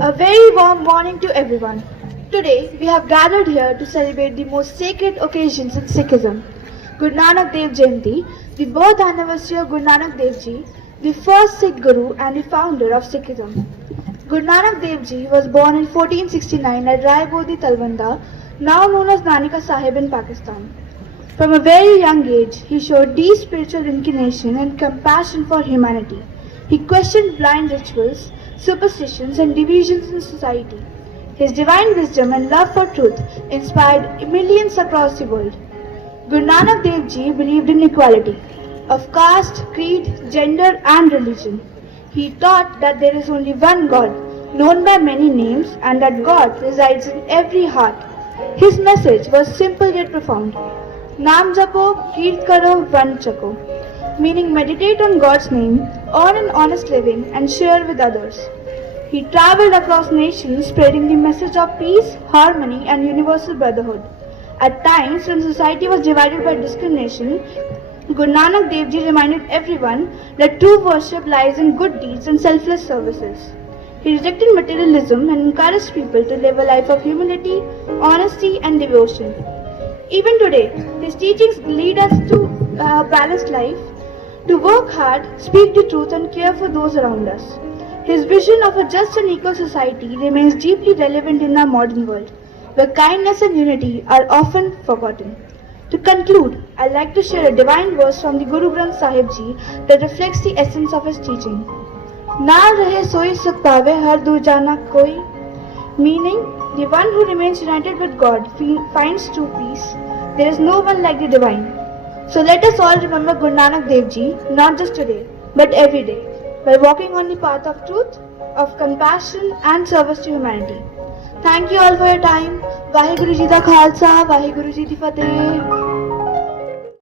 A very warm morning to everyone. Today we have gathered here to celebrate the most sacred occasions in Sikhism. Guru Nanak Dev Jayanti, the birth anniversary of Guru Nanak Dev Ji, the first Sikh Guru and the founder of Sikhism. Guru Nanak Dev Ji was born in 1469 at Rai Bodhi Talwanda, now known as Nanika Sahib in Pakistan. From a very young age, he showed deep spiritual inclination and compassion for humanity. He questioned blind rituals, superstitions and divisions in society. His divine wisdom and love for truth inspired millions across the world. Guru Nanak Dev Ji believed in equality of caste, creed, gender and religion. He taught that there is only one God, known by many names, and that God resides in every heart. His message was simple yet profound. Naam japo, keert karo, van chako, meaning meditate on God's name, earn an honest living and share with others. He travelled across nations spreading the message of peace, harmony and universal brotherhood. At times when society was divided by discrimination, Guru Nanak Dev Ji reminded everyone that true worship lies in good deeds and selfless services. He rejected materialism and encouraged people to live a life of humility, honesty and devotion. Even today, his teachings lead us to a balanced life, to work hard, speak the truth and care for those around us. His vision of a just and equal society remains deeply relevant in our modern world, where kindness and unity are often forgotten. To conclude, I'd like to share a divine verse from the Guru Granth Sahib Ji that reflects the essence of his teaching. Na rahe soi sukh paave har dur jana koi, meaning the one who remains united with God finds true peace. There is no one like the divine. So let us all remember Guru Nanak Dev Ji, not just today, but every day, by walking on the path of truth, of compassion and service to humanity. Thank you all for your time. Vaheguru Ji da Khalsa, Vaheguru Ji di Fateh.